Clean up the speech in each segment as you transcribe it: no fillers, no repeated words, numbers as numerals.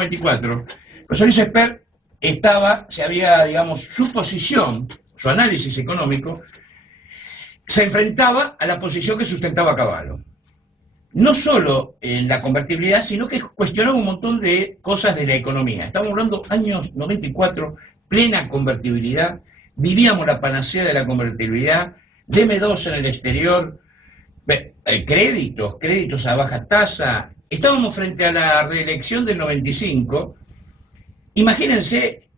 94, José Luis Esper se había, digamos, su posición, su análisis económico, se enfrentaba a la posición que sustentaba Cavallo. No solo en la convertibilidad, sino que cuestionaba un montón de cosas de la economía. Estamos hablando años 94, plena convertibilidad, vivíamos la panacea de la convertibilidad, DM2 en el exterior, créditos a baja tasa. Estábamos frente a la reelección del 95. Imagínense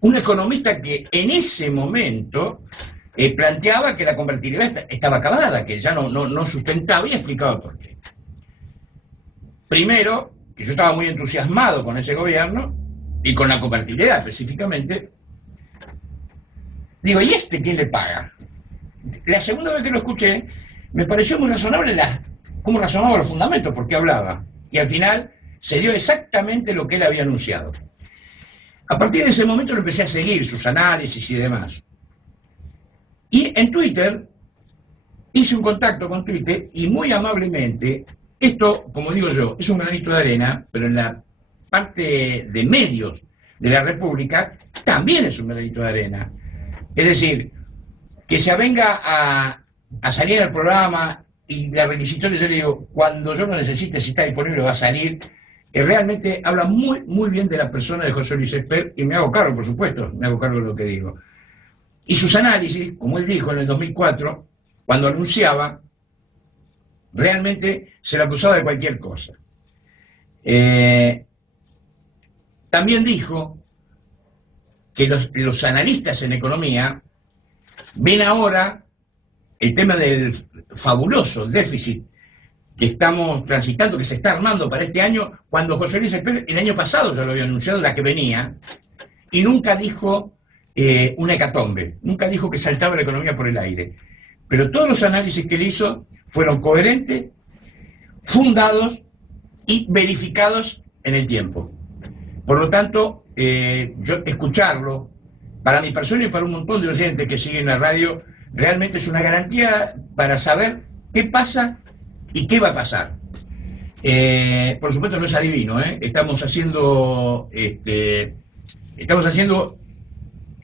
un economista que en ese momento planteaba que la convertibilidad estaba acabada, que ya no sustentaba, y explicaba por qué. Primero, que yo estaba muy entusiasmado con ese gobierno y con la convertibilidad específicamente. Digo, ¿y quién le paga? La segunda vez que lo escuché, me pareció muy razonable cómo razonaba los fundamentos, porque hablaba. Y al final se dio exactamente lo que él había anunciado. A partir de ese momento lo empecé a seguir, sus análisis y demás. Y en Twitter hice un contacto con Twitter y muy amablemente, esto, como digo yo, es un granito de arena, pero en la parte de medios de la República también es un granito de arena. Es decir, que se avenga a salir al programa y la requisitoria, yo le digo, cuando yo lo necesite, si está disponible, va a salir. Realmente habla muy, muy bien de la persona de José Luis Esper, y me hago cargo, por supuesto, me hago cargo de lo que digo. Y sus análisis, como él dijo en el 2004, cuando anunciaba, realmente se lo acusaba de cualquier cosa. También dijo que los analistas en economía ven ahora el tema del fabuloso déficit que estamos transitando, que se está armando para este año, cuando José Luis Esper el año pasado ya lo había anunciado, la que venía, y nunca dijo una hecatombe, nunca dijo que saltaba la economía por el aire. Pero todos los análisis que él hizo fueron coherentes, fundados y verificados en el tiempo. Por lo tanto, yo escucharlo, para mi persona y para un montón de oyentes que siguen la radio, realmente es una garantía para saber qué pasa y qué va a pasar. Por supuesto no es adivino, estamos haciendo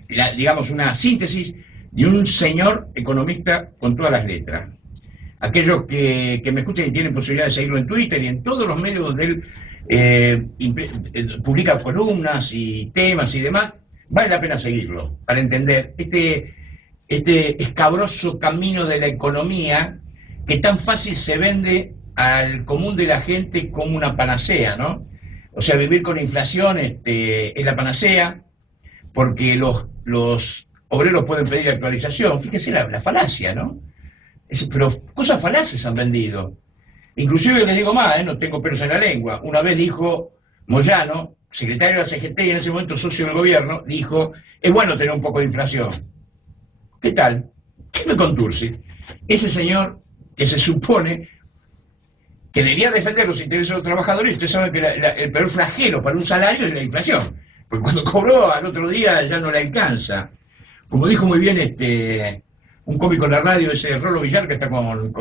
digamos, una síntesis de un señor economista con todas las letras. Aquellos que me escuchan y tienen posibilidad de seguirlo en Twitter y en todos los medios donde él publica columnas y temas y demás, vale la pena seguirlo para entender este escabroso camino de la economía que tan fácil se vende al común de la gente como una panacea, ¿no? O sea, vivir con inflación es la panacea, porque los obreros pueden pedir actualización. Fíjese la falacia, ¿no? Pero cosas falaces han vendido. Inclusive les digo más, no tengo pelos en la lengua. Una vez dijo Moyano, secretario de la CGT y en ese momento socio del gobierno, dijo, es bueno tener un poco de inflación. ¿Qué tal? ¿Qué me conturce? Ese señor que se supone que debía defender los intereses de los trabajadores, ustedes saben que el peor flagelo para un salario es la inflación, porque cuando cobró al otro día ya no le alcanza. Como dijo muy bien un cómico en la radio, ese Rolo Villar que está con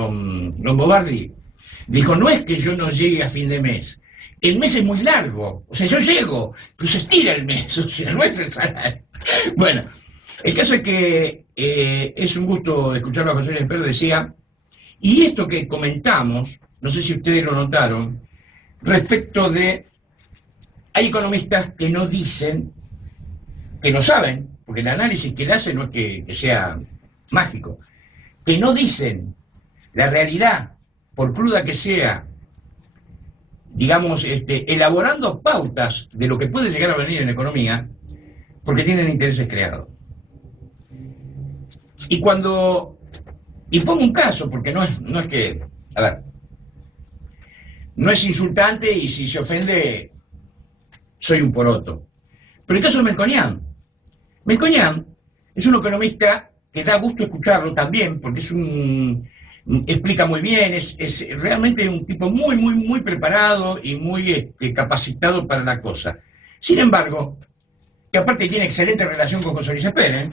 Longobardi, dijo, no es que yo no llegue a fin de mes, el mes es muy largo, o sea, yo llego, pero se estira el mes, o sea, no es el salario. Bueno, el caso es que es un gusto escucharlo a José Luis Esper, decía, y esto que comentamos, no sé si ustedes lo notaron, respecto de, hay economistas que no dicen, que no saben, porque el análisis que él hace no es que sea mágico, que no dicen la realidad, por cruda que sea, digamos, elaborando pautas de lo que puede llegar a venir en economía, porque tienen intereses creados. Y pongo un caso, porque no es que, a ver, no es insultante y si se ofende, soy un poroto. Pero el caso de Melconian. Melconian es un economista que da gusto escucharlo también, porque explica muy bien, es realmente un tipo muy, muy, muy preparado y muy capacitado para la cosa. Sin embargo, que aparte tiene excelente relación con José Luis Esper,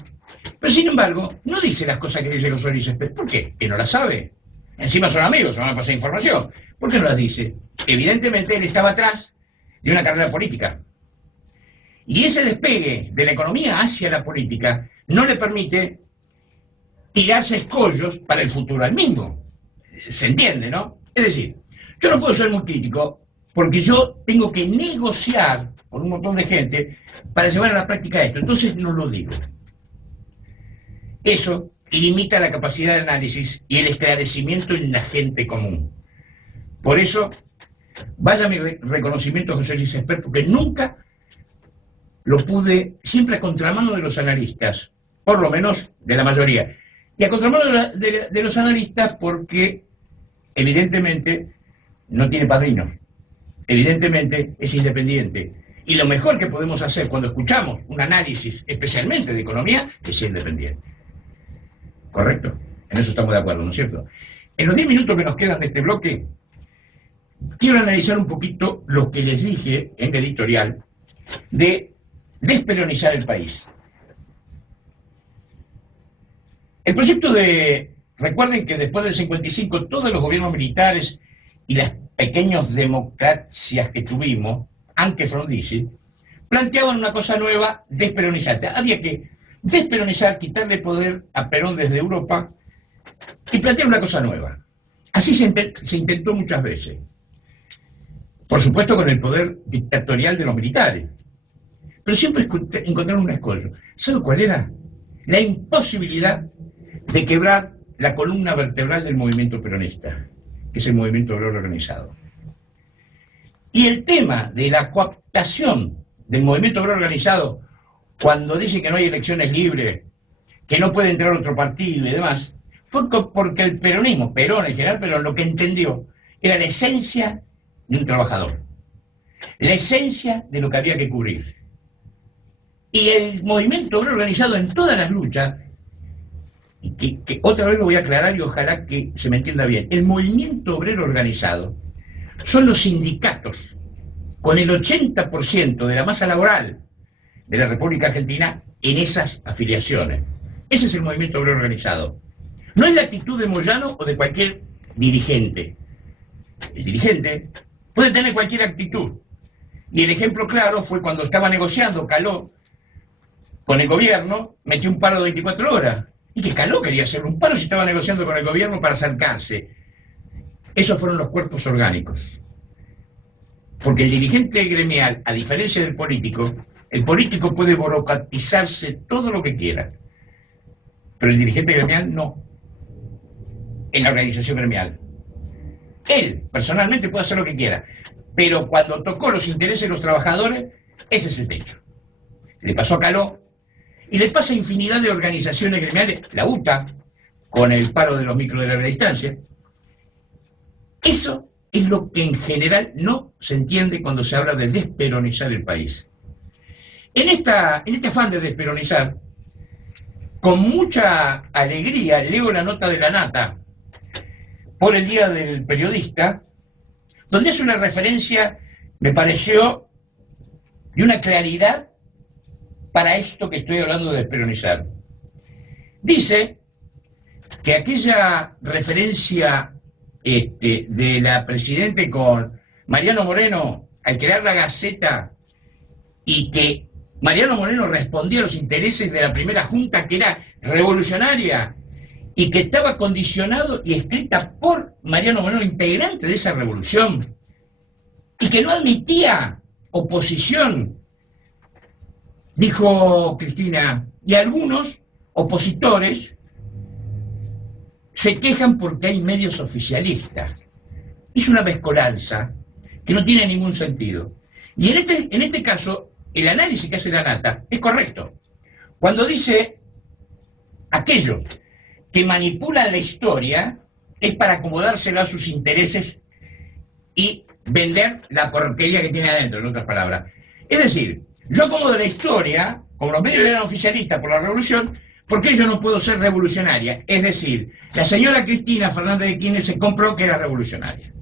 pero sin embargo, no dice las cosas que dice José Luis Esper. ¿Por qué? Que no las sabe. Encima son amigos, se van a pasar información. ¿Por qué no las dice? Evidentemente él estaba atrás de una carrera política. Y ese despegue de la economía hacia la política no le permite tirarse escollos para el futuro al mismo. ¿Se entiende, no? Es decir, yo no puedo ser muy crítico porque yo tengo que negociar con un montón de gente para llevar a la práctica esto. Entonces no lo digo. Eso limita la capacidad de análisis y el esclarecimiento en la gente común. Por eso, vaya mi reconocimiento a José Luis Espert, porque nunca lo pude, siempre a contramano de los analistas, por lo menos de la mayoría. Y a contramano de los analistas porque, evidentemente, no tiene padrinos. Evidentemente, es independiente. Y lo mejor que podemos hacer cuando escuchamos un análisis, especialmente de economía, es ser independiente. ¿Correcto? En eso estamos de acuerdo, ¿no es cierto? En los 10 minutos que nos quedan de este bloque, quiero analizar un poquito lo que les dije en la editorial de desperonizar el país. El proyecto de... Recuerden que después del 55 todos los gobiernos militares y las pequeñas democracias que tuvimos, aunque Frondizi, planteaban una cosa nueva, desperonizar. Había que desperonizar, quitarle poder a Perón desde Europa y plantear una cosa nueva. Así se intentó muchas veces. Por supuesto con el poder dictatorial de los militares. Pero siempre encontraron un escollo. ¿Sabe cuál era? La imposibilidad de quebrar la columna vertebral del movimiento peronista, que es el movimiento obrero organizado. Y el tema de la cooptación del movimiento obrero organizado, cuando dicen que no hay elecciones libres, que no puede entrar otro partido y demás, fue porque el peronismo, Perón en general, pero lo que entendió era la esencia de un trabajador, la esencia de lo que había que cubrir. Y el movimiento obrero organizado en todas las luchas, y que otra vez lo voy a aclarar y ojalá que se me entienda bien, el movimiento obrero organizado son los sindicatos, con el 80% de la masa laboral de la República Argentina en esas afiliaciones. Ese es el movimiento obrero organizado. No es la actitud de Moyano o de cualquier dirigente. El dirigente puede tener cualquier actitud. Y el ejemplo claro fue cuando estaba negociando Caló con el gobierno, metió un paro de 24 horas. Y que Caló quería hacer un paro si estaba negociando con el gobierno para acercarse. Esos fueron los cuerpos orgánicos. Porque el dirigente gremial, a diferencia del político, el político puede burocratizarse todo lo que quiera. Pero el dirigente gremial no. En la organización gremial. Él, personalmente, puede hacer lo que quiera. Pero cuando tocó los intereses de los trabajadores, ese es el techo. Le pasó a Caló. Y le pasa a infinidad de organizaciones gremiales, la UTA, con el paro de los micros de larga distancia. Eso es lo que en general no se entiende cuando se habla de desperonizar el país. En este afán de desperonizar, con mucha alegría leo la nota de La Nata por el Día del Periodista, donde hace una referencia, me pareció, de una claridad para esto que estoy hablando de desperonizar. Dice que aquella referencia de la Presidente con Mariano Moreno al crear la Gaceta y que Mariano Moreno respondía a los intereses de la primera junta que era revolucionaria y que estaba condicionado y escrita por Mariano Moreno, integrante de esa revolución, y que no admitía oposición. Dijo Cristina, y algunos opositores se quejan porque hay medios oficialistas. Es una mezcolanza que no tiene ningún sentido. Y en este caso, el análisis que hace La Nata es correcto. Cuando dice aquellos que manipulan la historia es para acomodársela a sus intereses y vender la porquería que tiene adentro, en otras palabras. Es decir, yo acomodo la historia, como los medios eran oficialistas por la revolución, porque yo no puedo ser revolucionaria. Es decir, la señora Cristina Fernández de Kirchner se compró que era revolucionaria.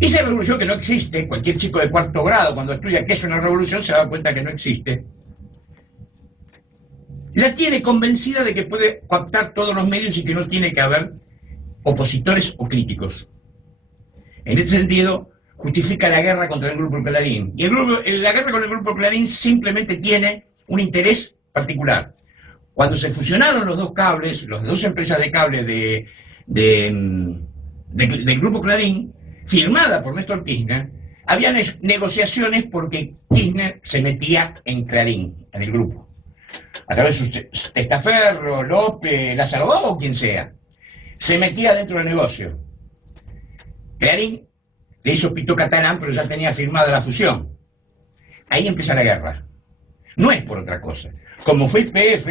Esa revolución que no existe, cualquier chico de cuarto grado cuando estudia qué es una revolución se da cuenta que no existe, la tiene convencida de que puede cooptar todos los medios y que no tiene que haber opositores o críticos. En ese sentido, justifica la guerra contra el Grupo Clarín. Y la guerra con el Grupo Clarín simplemente tiene un interés particular. Cuando se fusionaron los dos cables, las dos empresas de cable del Grupo Clarín, firmada por Néstor Kirchner, había negociaciones porque Kirchner se metía en Clarín, en el grupo. A través de Testaferro, López, Lázaro Báez o quien sea. Se metía dentro del negocio. Clarín le hizo pito catalán, pero ya tenía firmada la fusión. Ahí empieza la guerra. No es por otra cosa. Como fue YPF,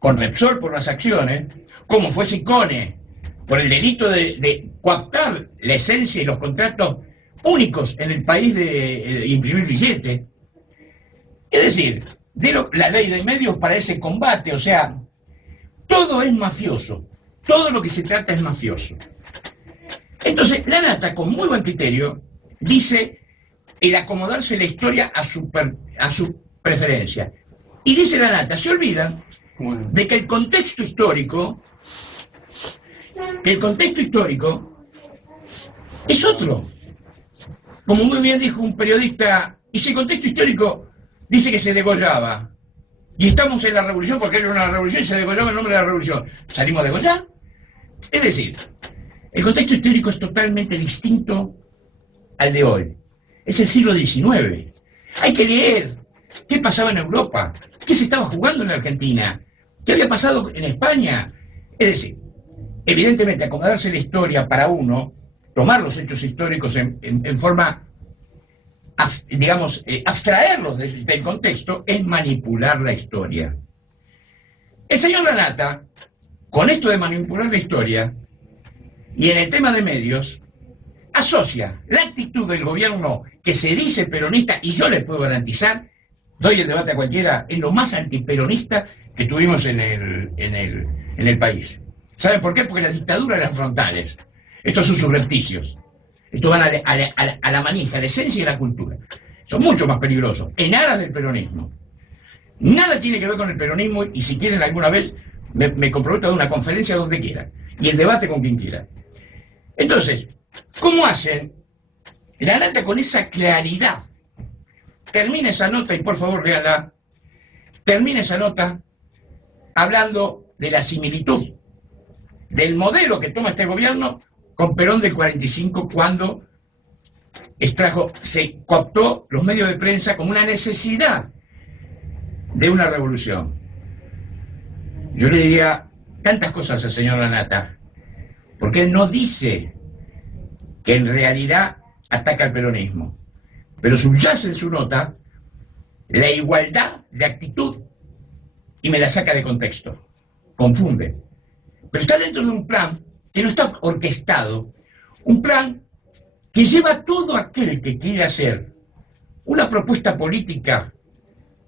con Repsol por las acciones, como fue Sicone, por el delito de coaptar la esencia y los contratos únicos en el país de imprimir billetes. Es decir, la ley de medios para ese combate, o sea, todo es mafioso, todo lo que se trata es mafioso. Entonces, la Nata, con muy buen criterio, dice el acomodarse la historia a su preferencia. Y dice la Nata, se olvidan de que el contexto histórico es otro. Como muy bien dijo un periodista, y si el contexto histórico dice que se degollaba, y estamos en la revolución porque era una revolución y se degollaba en nombre de la revolución, ¿salimos a degollar? Es decir, el contexto histórico es totalmente distinto al de hoy. Es el siglo XIX. Hay que leer qué pasaba en Europa, qué se estaba jugando en Argentina, qué había pasado en España. Es decir, evidentemente acomodarse la historia para uno, tomar los hechos históricos en forma, digamos, abstraerlos del contexto, es manipular la historia. El señor Lanata, con esto de manipular la historia, y en el tema de medios, asocia la actitud del gobierno que se dice peronista, y yo les puedo garantizar, doy el debate a cualquiera, es lo más antiperonista que tuvimos en el país. ¿Saben por qué? Porque las dictaduras eran frontales. Estos son subrepticios. Estos van a la manija, a la esencia y a la cultura. Son mucho más peligrosos, en aras del peronismo. Nada tiene que ver con el peronismo, y si quieren alguna vez, me comprometo a dar una conferencia donde quieran, y el debate con quien quiera. Entonces, ¿cómo hacen? La Nata con esa claridad. Termina esa nota, y por favor léala. Termina esa nota hablando de la similitud del modelo que toma este gobierno con Perón del 45, cuando se cooptó los medios de prensa como una necesidad de una revolución. Yo le diría tantas cosas al señor Lanata, porque él no dice que en realidad ataca al peronismo, pero subyace en su nota la igualdad de actitud y me la saca de contexto, confunde. Pero está dentro de un plan que no está orquestado, un plan que lleva a todo aquel que quiera hacer una propuesta política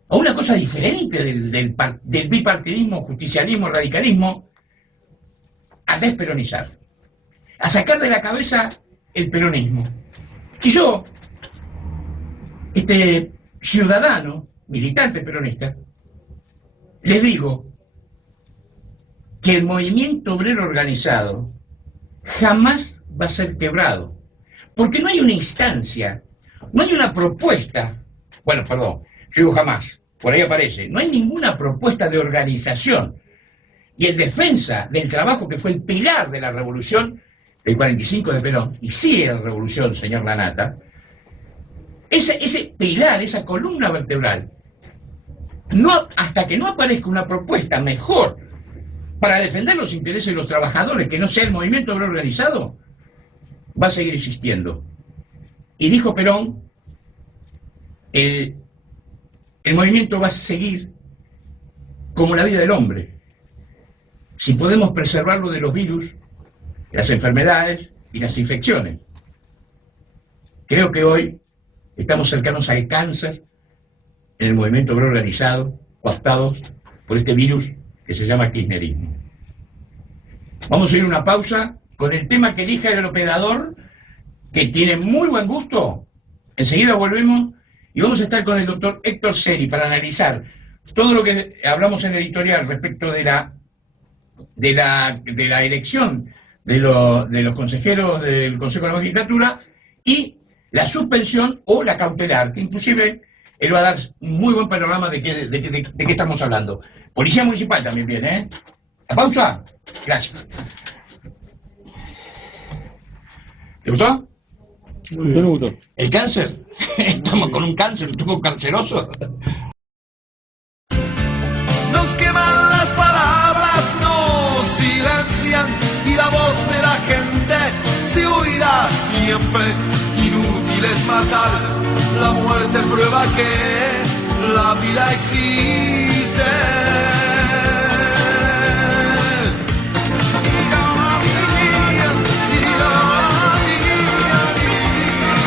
o una cosa diferente del bipartidismo, justicialismo, radicalismo, a desperonizar, a sacar de la cabeza el peronismo. Y yo, ciudadano, militante peronista, les digo que el movimiento obrero organizado jamás va a ser quebrado, porque no hay una instancia, no hay una propuesta, bueno, perdón, yo digo jamás, por ahí aparece, no hay ninguna propuesta de organización y en defensa del trabajo que fue el pilar de la revolución del 45 de Perón, y sí era revolución, señor Lanata, ese pilar, esa columna vertebral, no, hasta que no aparezca una propuesta mejor para defender los intereses de los trabajadores, que no sea el movimiento obrero organizado, va a seguir existiendo. Y dijo Perón, el movimiento va a seguir como la vida del hombre, si podemos preservarlo de los virus, las enfermedades y las infecciones. Creo que hoy estamos cercanos al cáncer en el movimiento obrero organizado, cooptados por este virus que se llama kirchnerismo. Vamos a ir a una pausa con el tema que elija el operador, que tiene muy buen gusto. Enseguida volvemos y vamos a estar con el doctor Héctor Seri para analizar todo lo que hablamos en el editorial respecto de la elección de los consejeros del Consejo de la Magistratura y la suspensión o la cautelar, que inclusive él va a dar un muy buen panorama de qué estamos hablando. Policía Municipal también viene, ¿eh? La pausa. Gracias. ¿Te gustó? Me gustó. ¿El cáncer? Estamos con un cáncer, un poco canceroso. Nos queman las palabras, nos silencian y la voz de la gente se oirá siempre. Inútil es matar, la muerte prueba que la vida existe.